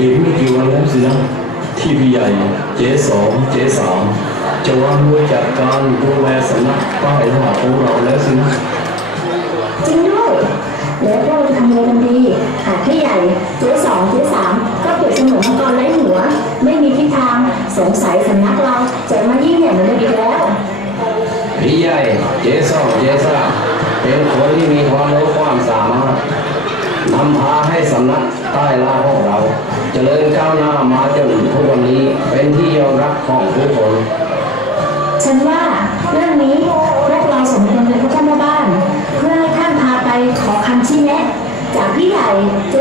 อีกไม่กี่วันแล้วสินะที่พี่ใหญ่เจ๊สองเจ๊สามจะวางมือจัดการดูแลสำนักป้ายหน้าของเราแล้วสินะจริงด้วยแล้วพวกเราจะทำยังไงกันดีหากพี่ใหญ่เจ๊สองเจ๊สามก็เปรียบเสมือนมังกรไร้หัว ไม่มีทิศทางสงสัยสำนักเราจะมายิ่งใหญ่เหมือนเดิมอีกแล้ว พี่ใหญ่เจ๊สองเจ๊สามเป็นคนที่มีความรู้ความสามารถนำพาให้สำนัก ใต้ล่าของเราเจริญก้าวหน้ามาจนทุกวันนี้เป็นที่ยอมรับของทุกคนฉันว่าเรื่องนี้พวกเราสมควรเป็นผู้ท่านแม่บ้าน เพื่อให้ท่านพาไปขอคำชี้แนะ จากพี่ใหญ่เจ๊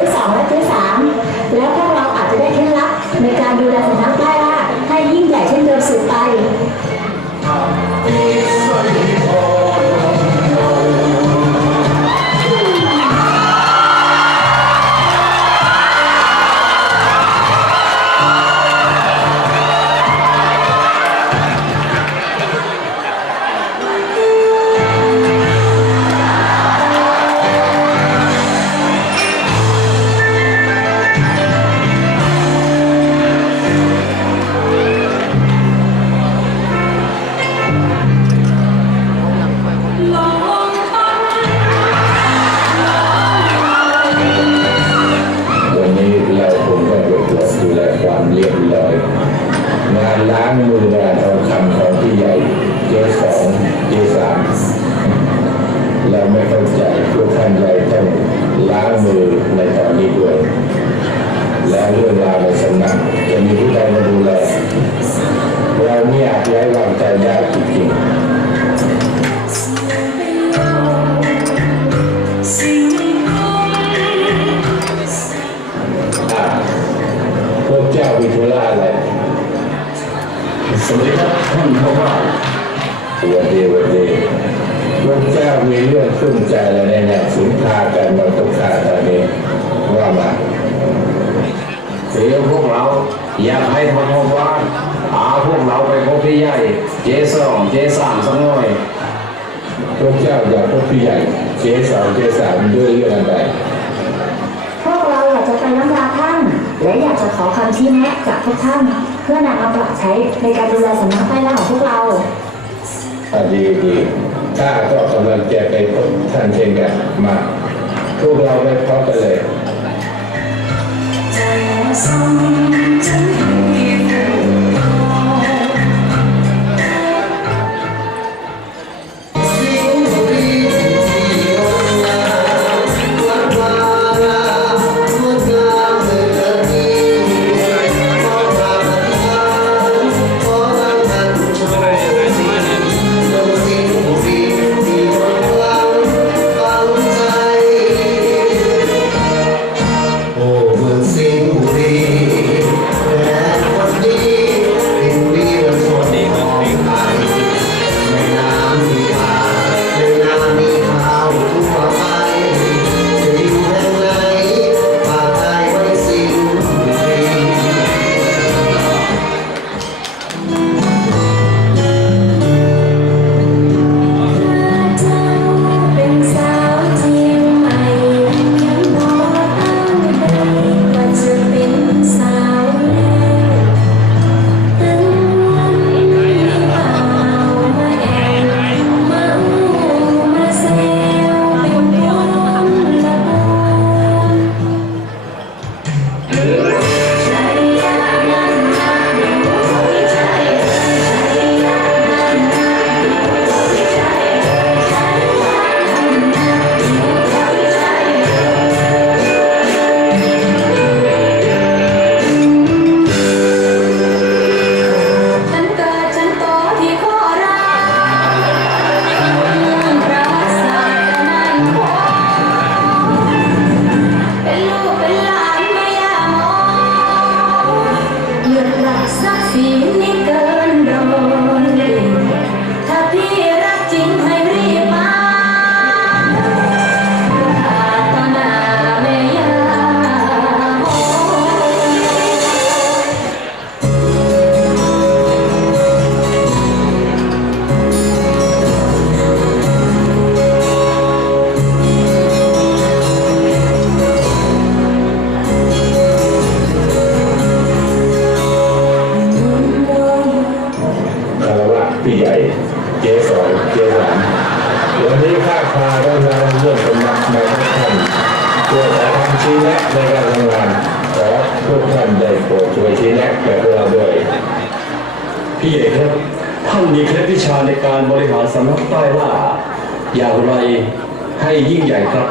ท่านพ่อบ้าวันดีวันดีพวกเจ้ามีเรื่องขึ้นใจอะไรในแนวสินค้ากันมาตกขาตอนนี้ว่ามาเดี๋ยพวกเราอยากให้ท่านพ่อบ้านพาพวกเราไปพบพี่ใหญ่ เจ๊สองเจ๊สามสักหน่อยพวกเจ้าอยากพบพี่ใหญ่ เจ๊สองเจ๊สามด้วยเรื่องอะไรพวกเราอยากจะไปน้ำลาท่านและอยากจะขอคำชี้แนะจากทุกท่าน พื่อนำมาปรับใช้ในการดูแลสำนักใต้ล่าของพวกเรา อะดีดีข้าก็กำลังจะไปพบท่านเช่นกันมาพวกเราไปพร้อมกันเลย ทุกท่านได้โปรดช่วยชี้แนะแก่พวกเราด้วย พี่เอกครับ ท่านมีเคล็ดวิชาในการบริหารสำนักใต้ว่าอย่างไรให้ยิ่งใหญ่ครับ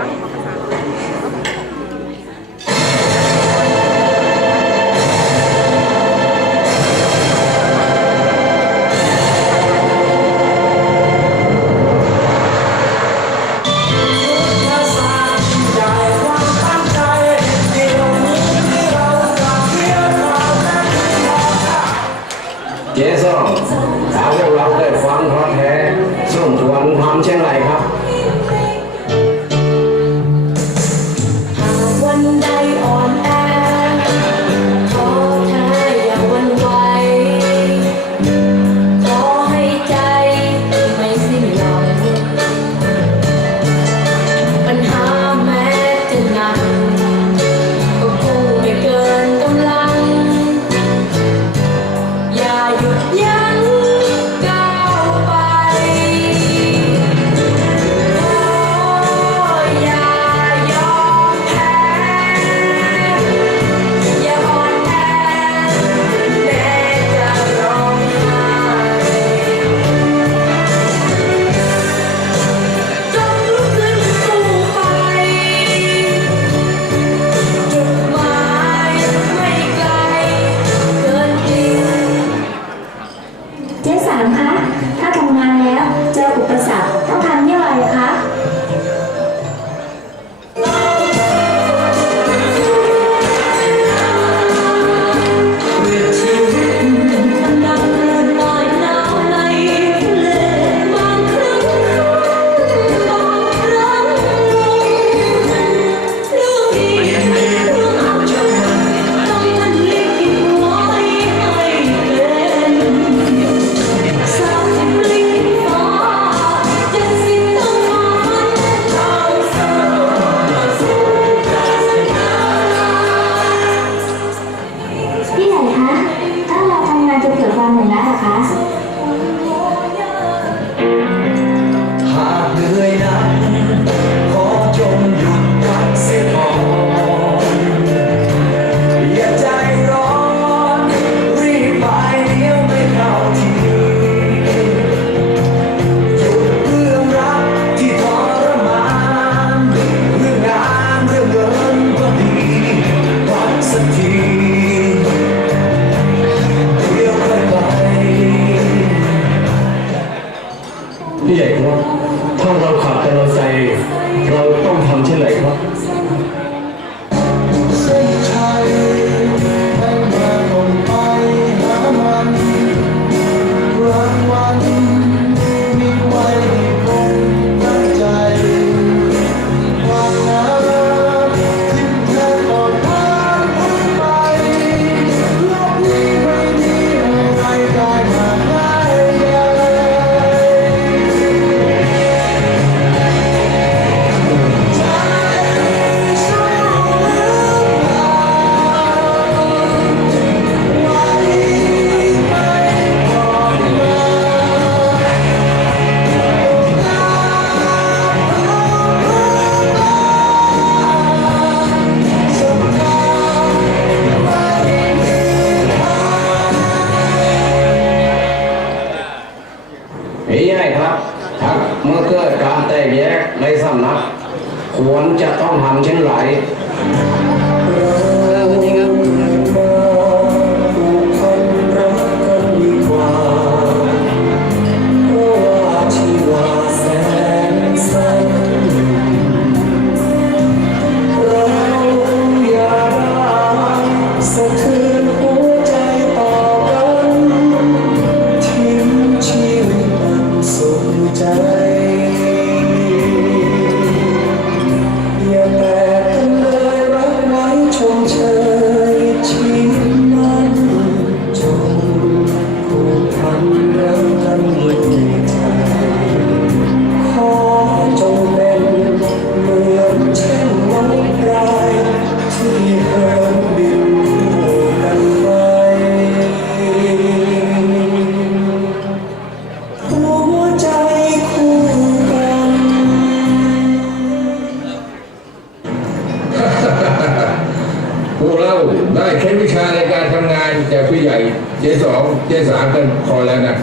ได้เคล็ดวิชาในการทำงานจากพี่ใหญ่เจสองเจสามกันพอแล้วนะ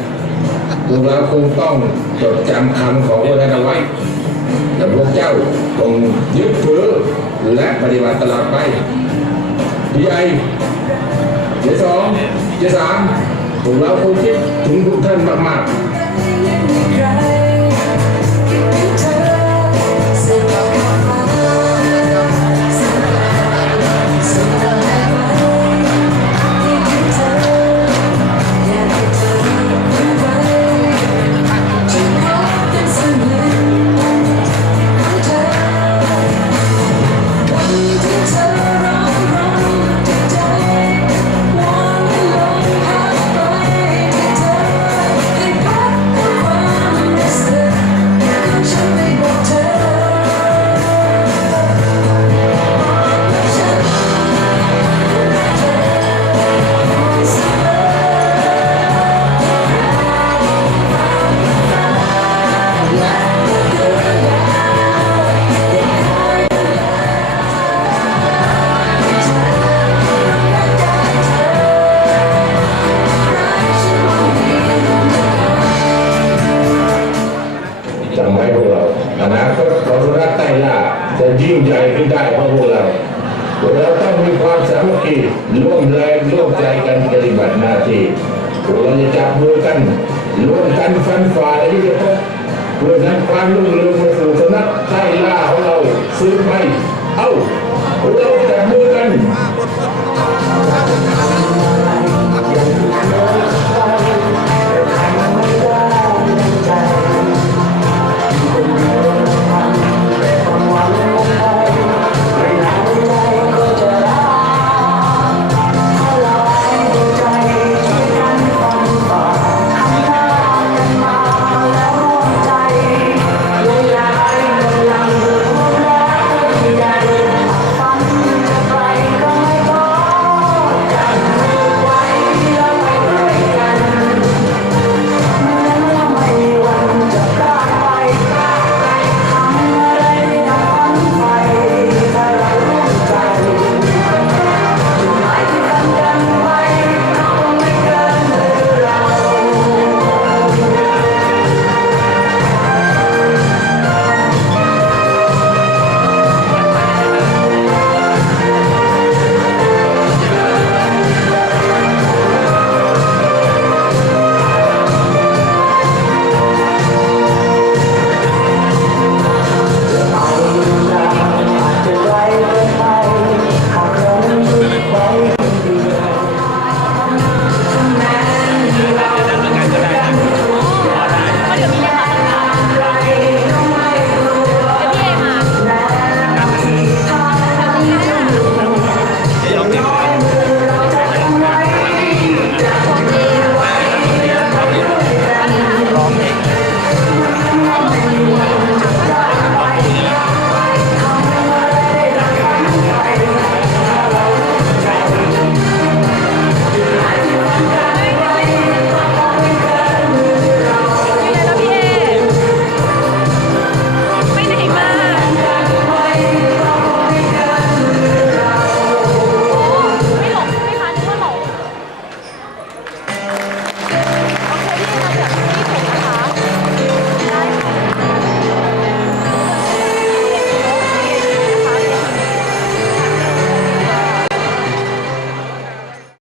พวกเราคงต้องจดจำคำของพระนไว้แต่พวกเจ้าคงยึดถือและปฏิบัติตลอดไปพี่ใหญ่เจสองเจสามพวกเราคงคิดถึงทุกท่านมากๆ